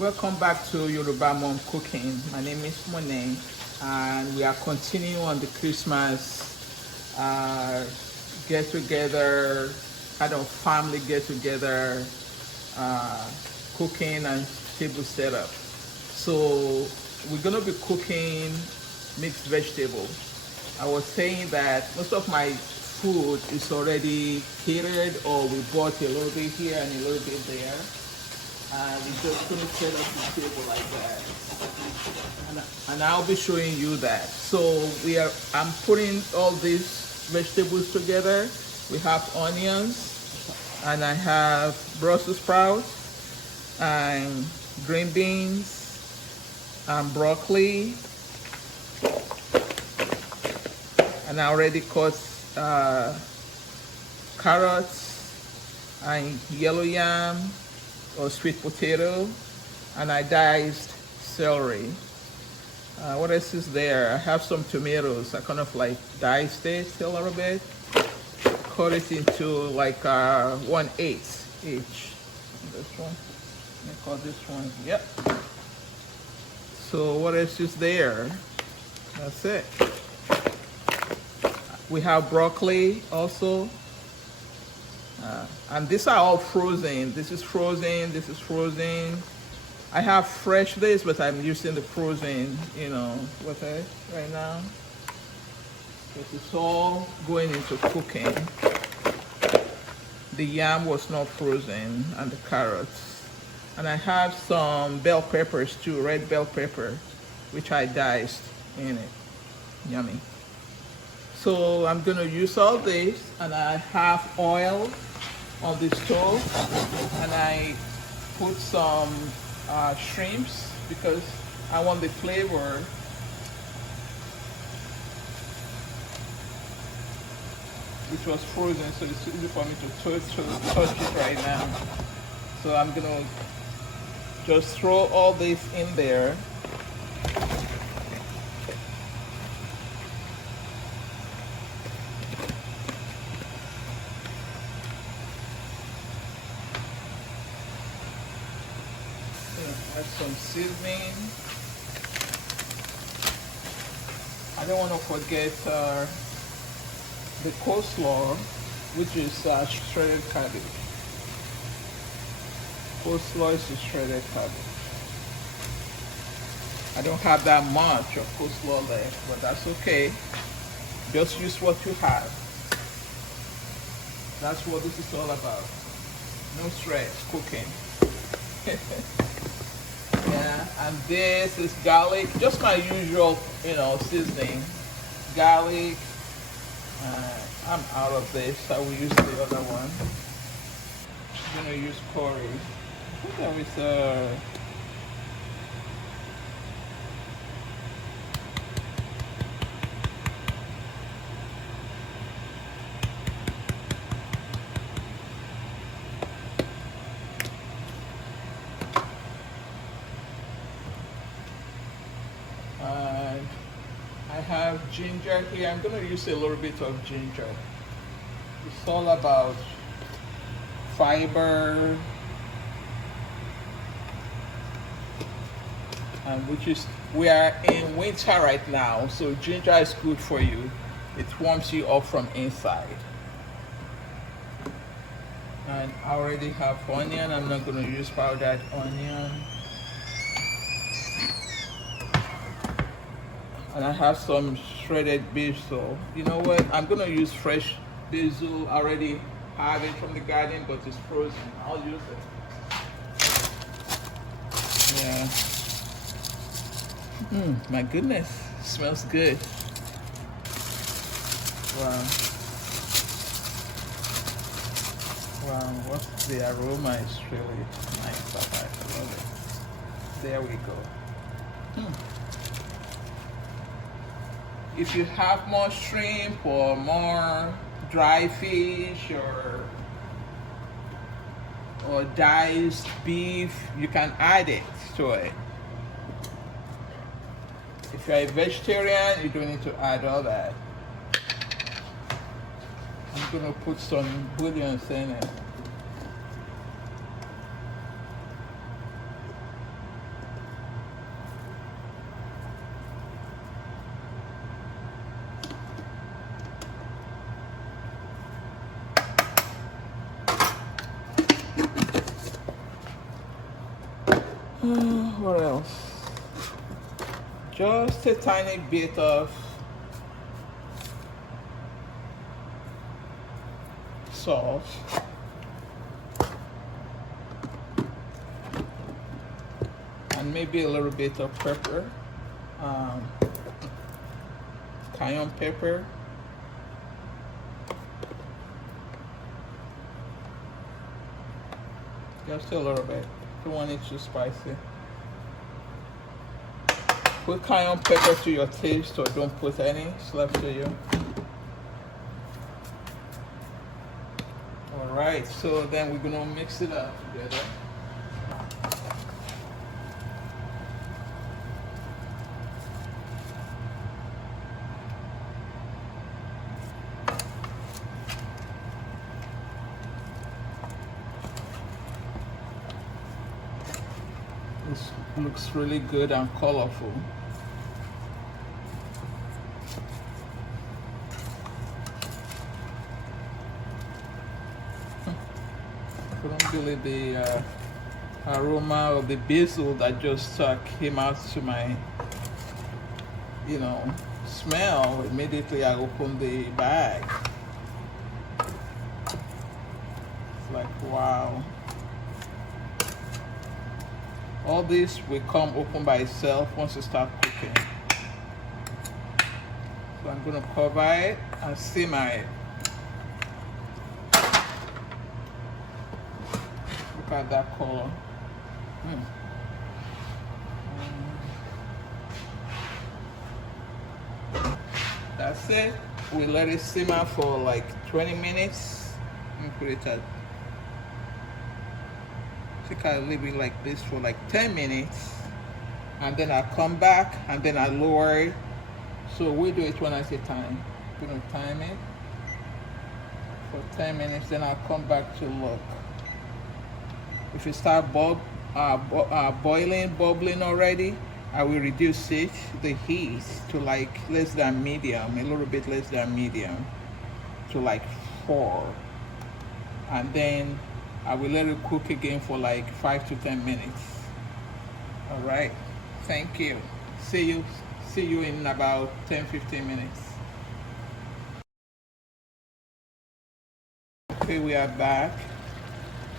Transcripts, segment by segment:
Welcome back to Yoruba Mom Cooking. My name is Monet, and we are continuing on the Christmas get together, kind of family get together, cooking and table setup. So we're gonna be cooking mixed vegetable. I was saying that most of my food is already catered, or we bought a little bit here and a little bit there. And we're just gonna set up the table like that. And I'll be showing you that. So I'm putting all these vegetables together. We have onions, and I have Brussels sprouts, and green beans, and broccoli. And I already cut carrots and yellow yam or sweet potato, and I diced celery. What else is there? I have some tomatoes. I kind of like diced it a little bit, cut it into like 1/8 each. This one, let me cut this one. Yep. So what else is there? That's it. We have broccoli also. And these are all frozen. This is frozen, this is frozen. I have fresh this, but I'm using the frozen, with it right now. But it's all going into cooking. The yam was not frozen, and the carrots. And I have some bell peppers too, red bell pepper, which I diced in it. Yummy. So I'm gonna use all this, and I have oil on the stove, and I put some shrimps because I want the flavor. Which was frozen, so it's easy for me to touch it right now. So I'm gonna just throw all this in there. Add some seasoning. I don't want to forget the coleslaw, which is shredded cabbage. Coleslaw is shredded cabbage. I don't have that much of coleslaw left, but that's okay. Just use what you have. That's what this is all about. No stress cooking. Yeah, and this is garlic, just my usual, seasoning. Garlic. I'm out of this. I will use the other one. I'm gonna use curry. I think there is I have ginger here. I'm going to use a little bit of ginger. It's all about fiber, and we are in winter right now, so ginger is good for you. It warms you up from inside. And I already have onion. I'm not going to use powdered onion. And I have some shredded basil. You know what? I'm gonna use fresh basil. I already have it from the garden, but it's frozen. I'll use it. Yeah. My goodness, it smells good. Wow. Wow, what's the aroma? Is really nice. I love it. There we go. If you have more shrimp or more dry fish or diced beef, you can add it to it. If you're a vegetarian, you don't need to add all that. I'm gonna put some bouillon in it. What else? Just a tiny bit of salt. And maybe a little bit of pepper. Cajun pepper. Just a little bit. Don't want it too spicy. Put cayenne pepper to your taste or don't put any. It's left to you. Alright, so then we're gonna mix it up together. This looks really good and colorful. I couldn't believe the aroma of the basil that just came out to my, smell. Immediately I opened the bag. It's like, wow. All this will come open by itself once you start cooking. So I'm going to cover it and simmer it. Look at that color. That's it. We let it simmer for like 20 minutes. Let me put it at, I think I'll leave it like this for like 10 minutes. And then I'll come back and then I'll lower it. So we do it when I say time. We're going to time it for 10 minutes, then I'll come back to look. If it start boiling, bubbling already, I will reduce the heat to like less than medium, a little bit less than medium, to like 4. And then I will let it cook again for like 5 to 10 minutes. All right, thank you. See you in about 10-15 minutes. Okay, we are back,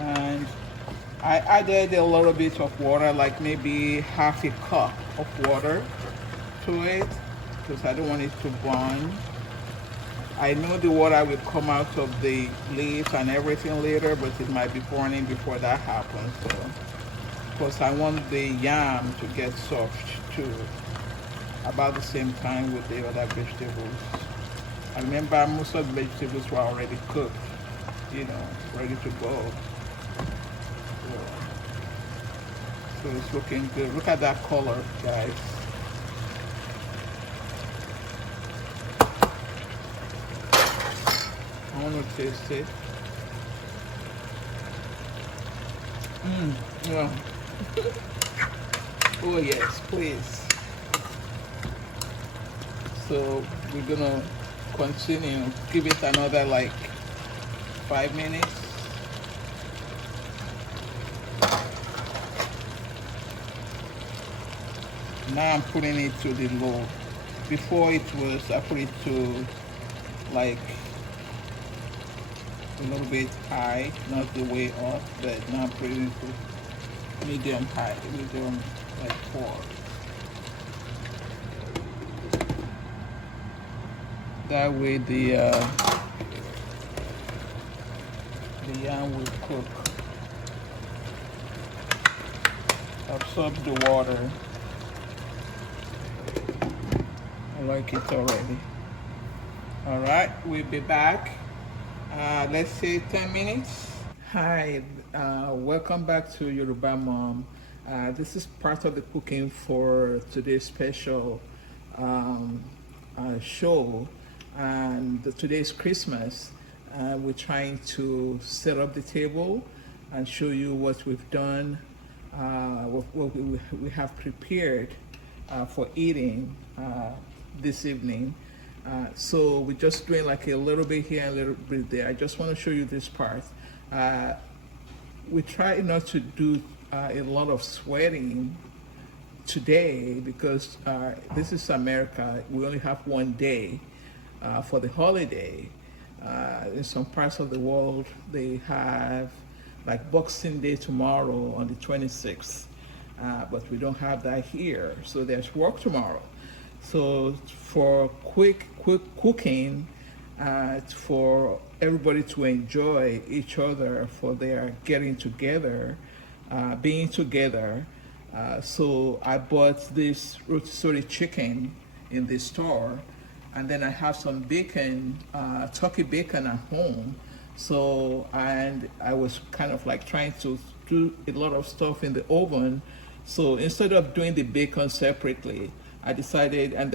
and I added a little bit of water, like maybe half a cup of water to it, because I don't want it to burn. I know the water will come out of the leaves and everything later, but it might be burning before that happens. So, because I want the yam to get soft too, about the same time with the other vegetables. I remember most of the vegetables were already cooked, ready to go. So it's looking good. Look at that color, guys. I want to taste it. Yeah. Oh yes, please. So we're gonna continue. Give it another like 5 minutes. Now I'm putting it to the low. Before I put it to like a little bit high, not the way up, but now I'm putting it to medium high, medium like 4. That way the yam will cook, absorb the water. I like it already. All right, we'll be back. Let's say 10 minutes. Hi, welcome back to Yoruba Mom. This is part of the cooking for today's special show, and today's Christmas. We're trying to set up the table and show you what we've done, what we have prepared for eating this evening. So we're just doing like a little bit here and a little bit there. I just want to show you this part. We try not to do a lot of sweating today because this is America. We only have one day for the holiday. In some parts of the world, they have like Boxing Day tomorrow on the 26th, but we don't have that here. So there's work tomorrow. So for quick cooking, for everybody to enjoy each other for their getting together, being together. So I bought this rotisserie chicken in the store, and then I have some bacon, turkey bacon at home. So, and I was kind of like trying to do a lot of stuff in the oven. So instead of doing the bacon separately, I decided, and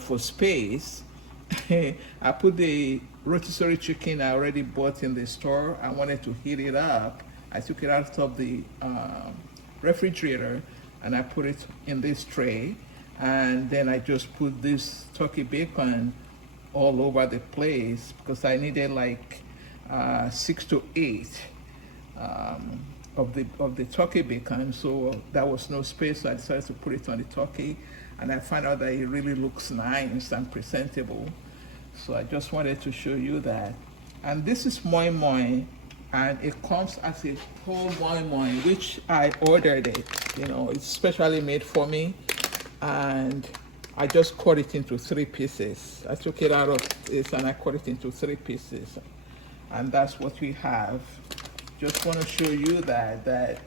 for space, I put the rotisserie chicken I already bought in the store. I wanted to heat it up. I took it out of the refrigerator and I put it in this tray. And then I just put this turkey bacon all over the place because I needed like 6 to 8 of the turkey bacon. So there was no space, so I decided to put it on the turkey. And I found out that it really looks nice and presentable. So I just wanted to show you that. And this is Moi Moi, and it comes as a whole Moi Moi, which I ordered it. It's specially made for me. And I just cut it into 3 pieces. I took it out of this and I cut it into 3 pieces. And that's what we have. Just want to show you that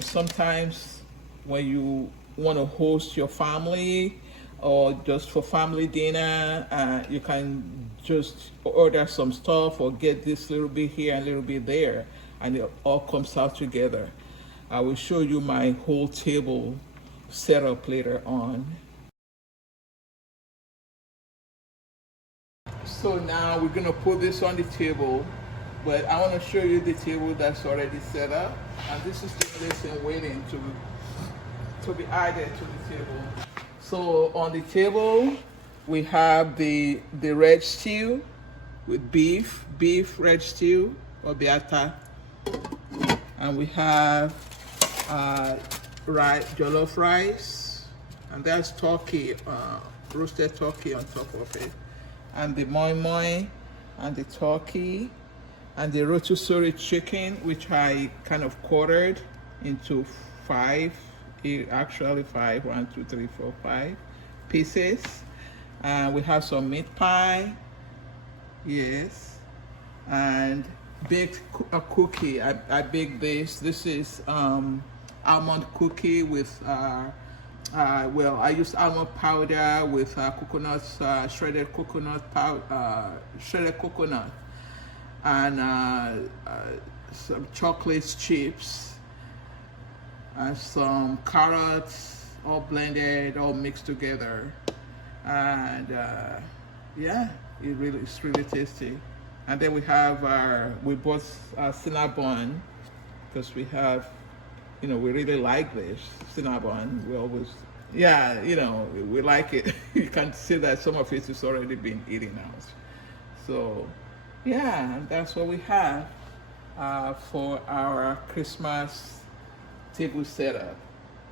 sometimes when you want to host your family or just for family dinner, you can just order some stuff or get this little bit here and a little bit there, and it all comes out together. I will show you my whole table setup later on. So now we're gonna put this on the table, but I want to show you the table that's already set up, and this is the lesson waiting to be added to the table. So on the table we have the red stew with beef red stew or biata, and we have Jeluf Rice, and that's turkey, roasted turkey on top of it, and the Moi Moi, and the turkey, and the rotisserie chicken, which I kind of quartered into 5, actually 5, 1, 2, 3, 4, 5 pieces. And we have some meat pie, yes, and baked a cookie. I baked this. This is almond cookie with I used almond powder with shredded coconut, and some chocolate chips, and some carrots, all blended, all mixed together, and yeah, it's really tasty. And then we have we bought Cinnabon because we have, we really like this Cinnabon. We always, yeah, we like it. You can see that some of it is already been eaten out. So yeah, and that's what we have for our Christmas table setup.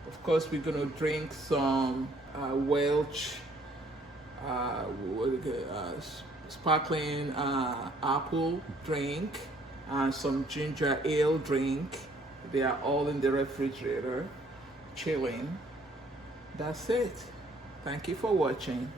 Of course, we're gonna drink some Welch sparkling apple drink and some ginger ale drink. They are all in the refrigerator, chilling. That's it. Thank you for watching.